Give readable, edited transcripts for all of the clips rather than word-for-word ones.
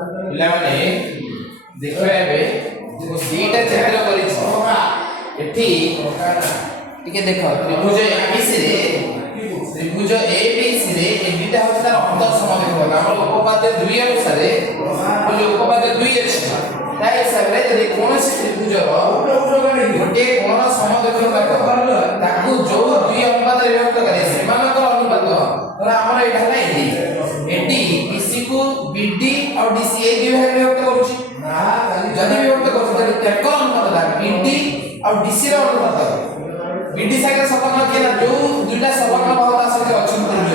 पिला माने देखो एबे जो सीटा चित्र करिछ एठी टिके देखो त्रिभुज एबीसी रे त्रिभुज एबीसी रे एबिटा होता तार अंतर सम देखो हमर उपपाद्य 2 अनुसार बोले उपपाद्य 2 अछि ताई हिसाब रे यदि कोनोसी त्रिभुज गोटे कोण सम देखो ताकू जो 2 अनुपात रे विभक्त करे सेमानकर अनुपात तोरा हमर एटा हला एडी बीसी को बीडी और डीसी ए दुई भाग विभक्त करूची जदि विभक्त करूची तले केकर अनुपात ला बीडी और डीसी रो अनुपात बीडी साइड सपन के ना जो दुईटा सपन बहुत आसते अछि त्रिभुज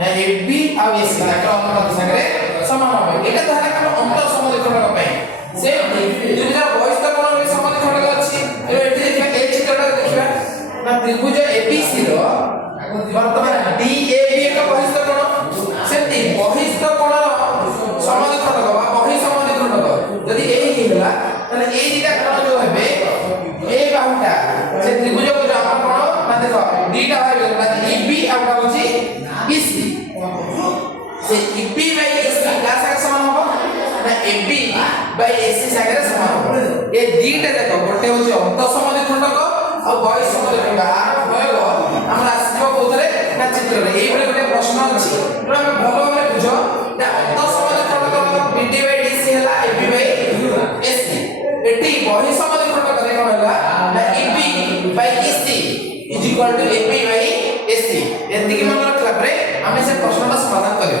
ना एबी और एसी का अनुपात संगे समान होय एटा तो हला हम अंतर सम देखण पई से दुईटा बहिष्ठ कोण रे सम देखण अछि एठी देखिबा ए चित्रटा देखिबा ना त्रिभुज एबीसी रो वर्तमान डीएबी एक बहिष्ठ कोण सेति बहिष्ठ कोण सम देखण बा बहि सम देखण यदि ए हिला तने ए दिटा कोण जो हेबे ए बाहुटा से त्रिभुज को जो आपण कोण ना देखो दीटा भाग ना ईबी आउटा होची ईसी से ईबी बाय ईसी का साथ समान हो ना एबी बाय एसी साथ समान हो ए दीटा देखो गोटे होची अंत सम देखण को और बहि सम देखण आर प्रयोग हमरा आसीबो कोथरे ना चित्र रे एई भले गोटे प्रश्न अछि तो हम भलो भाबे बुझो ना अंत सम देखण को बीडी बाय डीसी हला एबी बाय एसी एटी बहि सम देखण को करे कोन हला ना EB by EC is equal to AB by AC एति की मन रखला परे हमें से प्रश्न का समाधान करियो